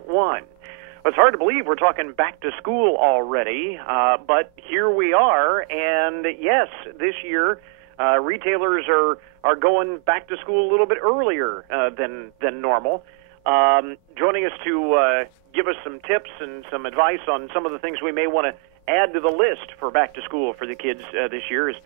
One. It's hard to believe we're talking back to school already, but here we are. And yes, this year retailers are going back to school a little bit earlier than normal. Joining us to give us some tips and some advice on some of the things we may want to add to the list for back to school for the kids this year is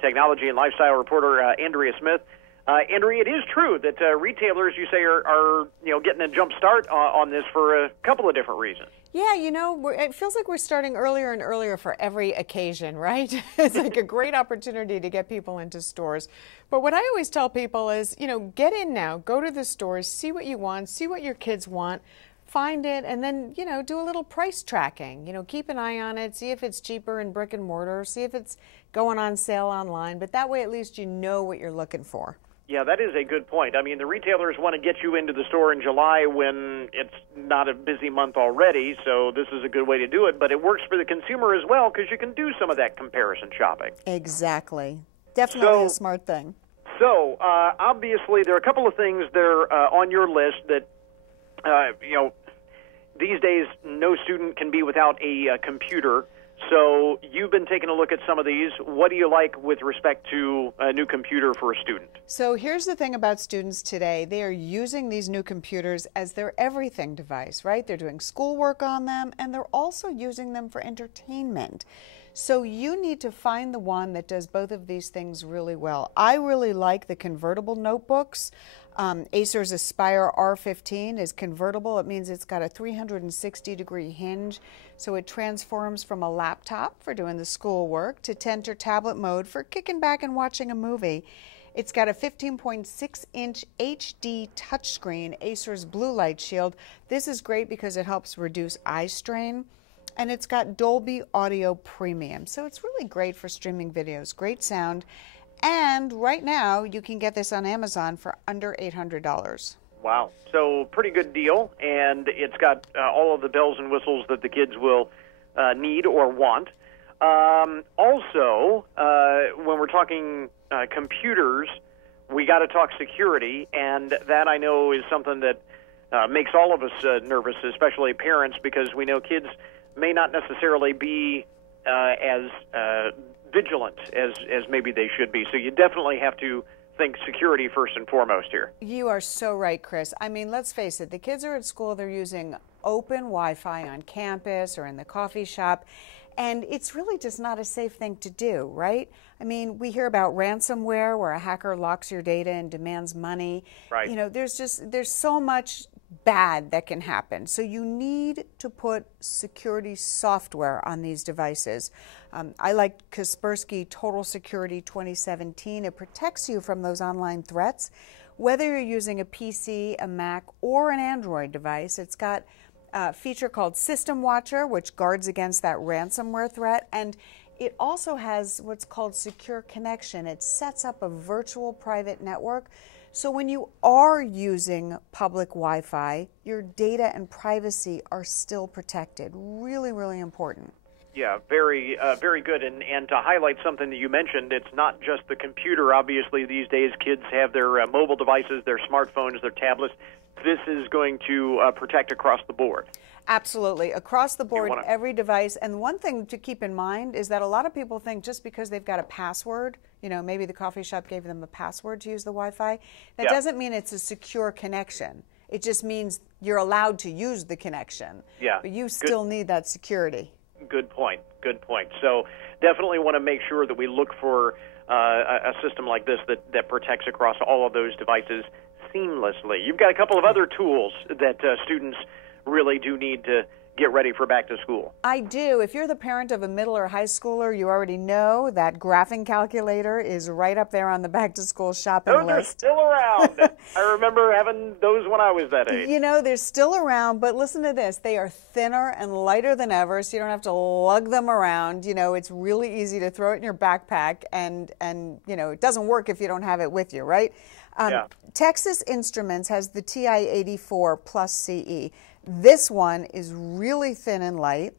technology and lifestyle reporter Andrea Smith. Andrea, it is true that retailers, you say, are getting a jump start on this for a couple of different reasons. Yeah, it feels like we're starting earlier and earlier for every occasion, right? It's like a great opportunity to get people into stores. But what I always tell people is, get in now, go to the stores, see what you want, see what your kids want, find it, and then, do a little price tracking. Keep an eye on it, see if it's cheaper in brick and mortar, see if it's going on sale online. But that way, at least you know what you're looking for. Yeah, that is a good point. I mean, the retailers want to get you into the store in July when it's not a busy month already, so this is a good way to do it. But it works for the consumer as well because you can do some of that comparison shopping. Exactly. Definitely a smart thing. So, obviously, there are a couple of things there on your list that, these days no student can be without a computer. So you've been taking a look at some of these. What do you like with respect to a new computer for a student? So here's the thing about students today. They are using these new computers as their everything device, right? They're doing schoolwork on them, and they're also using them for entertainment. So you need to find the one that does both of these things really well. I really like the convertible notebooks. Acer's Aspire R15 is convertible. It means it's got a 360-degree hinge, so it transforms from a laptop for doing the schoolwork to tent or tablet mode for kicking back and watching a movie. It's got a 15.6-inch HD touchscreen, Acer's Blue Light Shield. This is great because it helps reduce eye strain. And it's got Dolby Audio Premium, so it's really great for streaming videos. Great sound. And right now, you can get this on Amazon for under $800. Wow. So pretty good deal. And it's got all of the bells and whistles that the kids will need or want. Also, when we're talking computers, we got to talk security. And that, I know, is something that makes all of us nervous, especially parents, because we know kids may not necessarily be as vigilant as maybe they should be. So you definitely have to think security first and foremost here. You are so right, Chris. I mean, let's face it, the kids are at school, they're using open Wi-Fi on campus or in the coffee shop, and it's really just not a safe thing to do, right? I mean, we hear about ransomware where a hacker locks your data and demands money. Right. There's so much bad that can happen. So you need to put security software on these devices. I like Kaspersky Total Security 2017. It protects you from those online threats. Whether you're using a PC, a Mac, or an Android device, it's got a feature called System Watcher, which guards against that ransomware threat. And it also has what's called Secure Connection. It sets up a virtual private network. So when you are using public Wi-Fi, your data and privacy are still protected. Really, really important. Yeah, very good. And to highlight something that you mentioned, it's not just the computer. Obviously, these days, kids have their mobile devices, their smartphones, their tablets. This is going to protect across the board. Absolutely. Across the board, every device. And one thing to keep in mind is that a lot of people think just because they've got a password, maybe the coffee shop gave them a password to use the Wi-Fi, that doesn't mean it's a secure connection. It just means you're allowed to use the connection. Yeah. But you still need that security. Good point. So definitely want to make sure that we look for a system like this that protects across all of those devices seamlessly. You've got a couple of other tools that students really do need to get ready for back to school. I do. If you're the parent of a middle or high schooler, you already know that graphing calculator is right up there on the back to school shopping list. They're still around. I remember having those when I was that age. They're still around, but listen to this. They are thinner and lighter than ever, so you don't have to lug them around. It's really easy to throw it in your backpack, and it doesn't work if you don't have it with you, right? Texas Instruments has the TI-84 Plus CE. This one is really thin and light.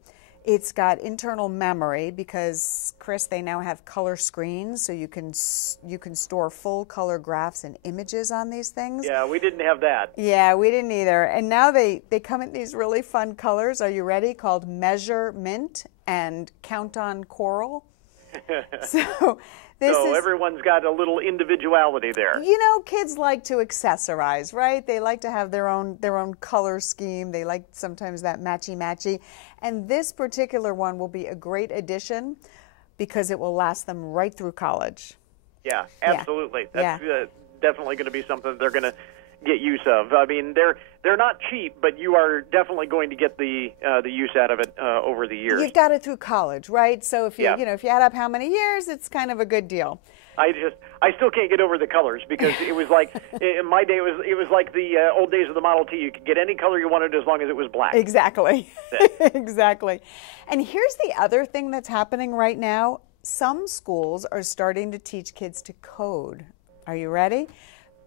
It's got internal memory because, Chris, they now have color screens, so you can store full color graphs and images on these things. Yeah, we didn't have that. Yeah, we didn't either. And now they come in these really fun colors. Are you ready? Called Measure Mint and Count on Coral. So everyone's got a little individuality there. You know, kids like to accessorize, right? They like to have their own color scheme. They like sometimes that matchy-matchy. And this particular one will be a great addition because it will last them right through college. Yeah, absolutely. That's definitely going to be something they're going to get use of. I mean, they're not cheap, but you are definitely going to get the use out of it over the years. You've got it through college, right? So if you if you add up how many years, it's kind of a good deal. I still can't get over the colors because it was like in my day it was like the old days of the Model T. You could get any color you wanted as long as it was black. Exactly. Exactly. And here's the other thing that's happening right now. Some schools are starting to teach kids to code. Are you ready?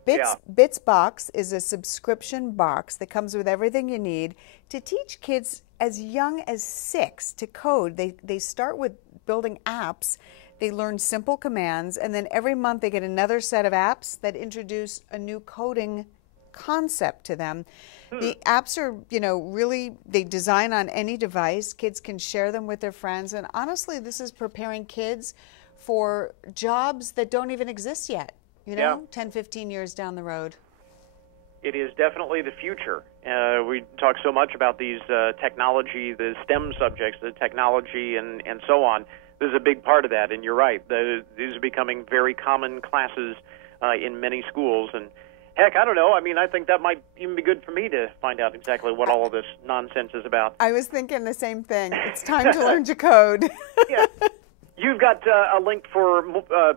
Bits Box is a subscription box that comes with everything you need to teach kids as young as 6 to code. They start with building apps. They learn simple commands, and then every month they get another set of apps that introduce a new coding concept to them. The apps are, really, they design on any device. Kids can share them with their friends, and honestly, this is preparing kids for jobs that don't even exist yet. 10, 15 years down the road. It is definitely the future. We talk so much about these technology, the STEM subjects, the technology and so on. This is a big part of that, and you're right. These are becoming very common classes in many schools. And heck, I don't know. I mean, I think that might even be good for me to find out exactly what all of this nonsense is about. I was thinking the same thing. It's time to learn to code. Yeah. You've got a link for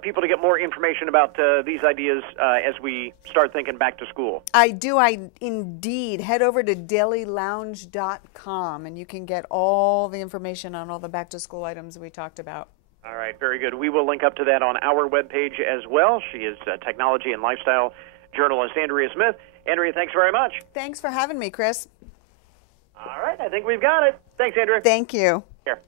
people to get more information about these ideas as we start thinking back to school. I do. I indeed. Head over to dailylounge.com and you can get all the information on all the back-to-school items we talked about. All right, very good. We will link up to that on our webpage as well. She is technology and lifestyle journalist Andrea Smith. Andrea, thanks very much. Thanks for having me, Chris. All right, I think we've got it. Thanks, Andrea. Thank you. Here.